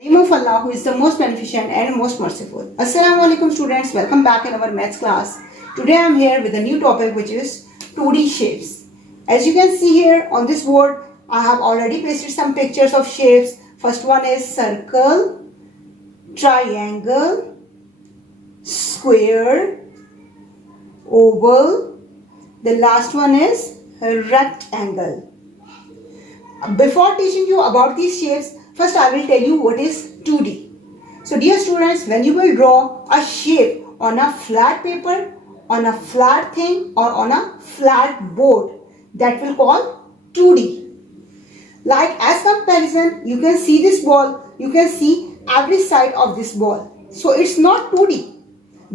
Name of Allah, who is the most beneficent and most merciful. Assalamu alaikum students, welcome back in our maths class. Today I am here with a new topic which is 2D shapes. As you can see here on this board, I have already pasted some pictures of shapes. First one is circle, triangle, square, oval. The last one is rectangle. Before teaching you about these shapes, first I will tell you what is 2D. So dear students, when you will draw a shape on a flat paper, on a flat thing or on a flat board, that will call 2D. Like as comparison, you can see this ball, you can see every side of this ball. So it's not 2D.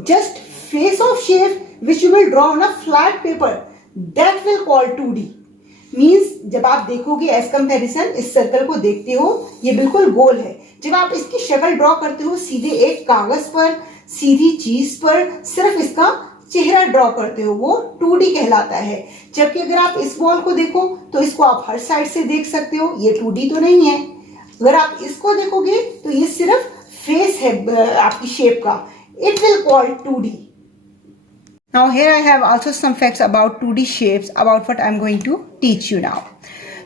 Just face of shape which you will draw on a flat paper, that will call 2D. Means जब आप देखोगे as comparison इस circle को देखते हो ये बिल्कुल गोल है. जब आप इसकी शक्ल ड्रॉ करते हो सीधे एक कागज पर सीधी चीज पर सिर्फ इसका चेहरा ड्रॉ करते हो वो 2D कहलाता है. जबकि अगर आप इस बॉल को देखो तो इसको आप हर साइड से देख सकते हो, ये 2D तो नहीं है. अगर आप इसको देखोगे तो ये सिर्फ फेस है आपकी शेप का. It will call 2D. Now here I have also some facts about 2D shapes about what I am going to teach you now.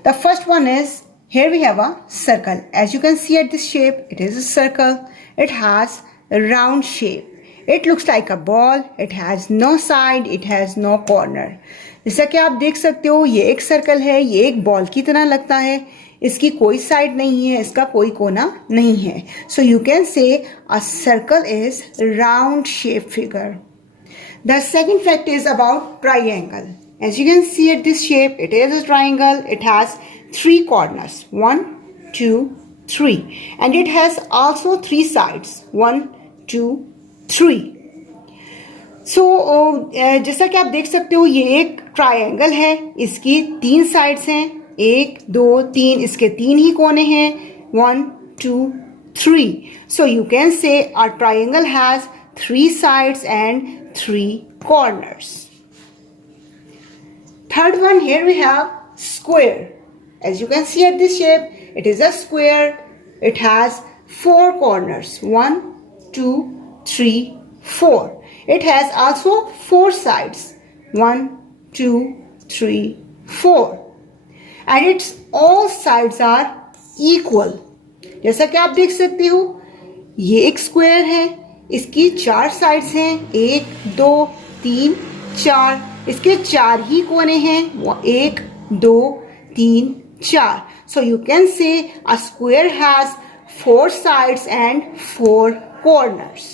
The first one is, here we have a circle. As you can see at this shape, it is a circle. It has a round shape. It looks like a ball. It has no side. It has no corner. जैसा कि आप देख सकते हो ये एक circle है, ये एक बॉल की तरह लगता है. इसकी कोई साइड नहीं है, इसका कोई कोना नहीं है. So you can say a circle is round shape figure. The second fact is about triangle. As you can see at this shape, it is a triangle. It has 3 corners. 1, 2, 3. And it has also 3 sides. 1, 2, 3. So, जैसा कि आप देख सकते हो ये एक triangle है. इसकी 3 साइड्स हैं. 1, 2, 3. इसके 3 ही कोने हैं. 1, 2, 3. So you can say a triangle has 3 sides and 3 corners. Third one, here we have square. As you can see at this shape, it is a square. It has 4 corners. 1, 2, 3, 4. It has also 4 sides. 1, 2, 3, 4. And its all sides are equal. जैसा कि आप देख सकते हो ये एक square है. इसकी 4 साइड्स हैं. 1, 2, 3, 4. इसके 4 ही कोने हैं. 1, 2, 3, 4. So you can say a square has 4 sides and 4 corners.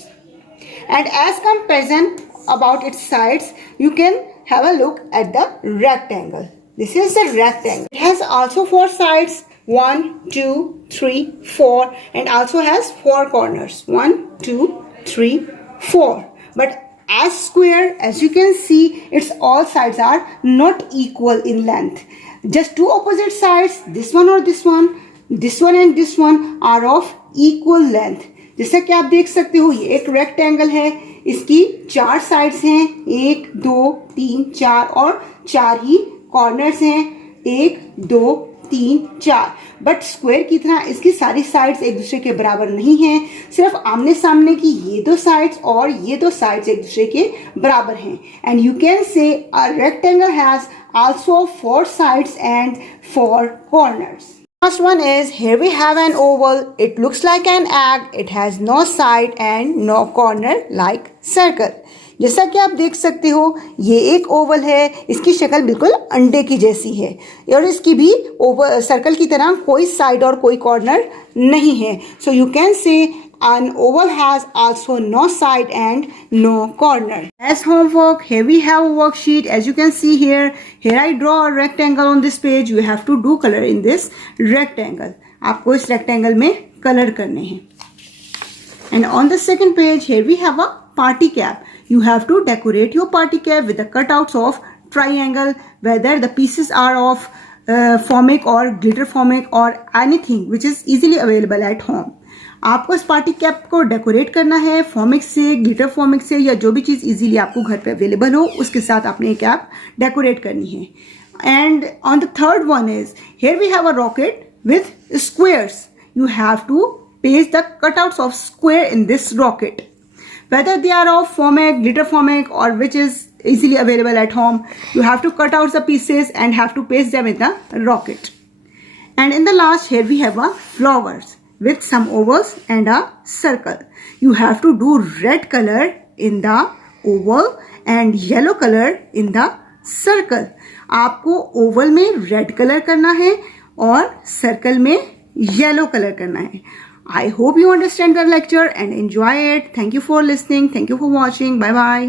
And as comparison about its sides, you can have a look at the rectangle. This is the rectangle. It has also 4 sides. 1, 2, 3, 4, and also has 4 corners. 1, 2, 3, 4. But as square, as you can see, its all sides are not equal in length. Just 2 opposite sides, this one or this one and this one are of equal length. जैसा कि आप देख सकते हो ये एक rectangle है. इसकी 4 साइड्स हैं. 1, 2, 3, 4 और 4 ही कॉर्नर्स हैं. 1, 2, 3, 4. बट स्क्वायर की तरह इसकी सारी साइड्स एक दूसरे के बराबर नहीं हैं. सिर्फ आमने सामने की ये 2 साइड्स और ये 2 साइड्स एक दूसरे के बराबर हैं. And you can say a rectangle has also 4 sides and 4 corners. First one is, here we have an oval. It looks like an egg. It has no side and no corner like circle. जैसा कि आप देख सकते हो ये एक Oval है. इसकी शक्ल बिल्कुल अंडे की जैसी है और इसकी भी ओवल सर्कल की तरह कोई साइड और कोई कॉर्नर नहीं है. So you can say an oval has also no side and no corner. As homework, here we have a worksheet. As you can see here I draw a rectangle on this page. You have to do color in this rectangle. आपको इस rectangle में color करने हैं. And on the second page, here we have a party cap. You have to decorate your party cap with the cutouts of triangle, whether the pieces are of formic or glitter formic or anything which is easily available at home. आपको इस party cap को decorate करना है formic से, glitter formic से या जो भी चीज़ इजीली आपको घर पे अवेलेबल हो उसके साथ आपने ये कैप डेकोरेट करनी है. And on the third one is, here we have a rocket with squares. You have to paste the cutouts of square in this rocket. Whether they are of Formic, glitter Formic, or which is easily available at home, you have to cut out the pieces and have to paste them in the rocket. And in the last, here we have a flowers with some ovals and a circle. You have to do red color in the oval and yellow color in the circle. आपको Oval में red colour करना है और circle में yellow colour करना है. I hope you understand the lecture and enjoy it. Thank you for listening. Thank you for watching. Bye bye.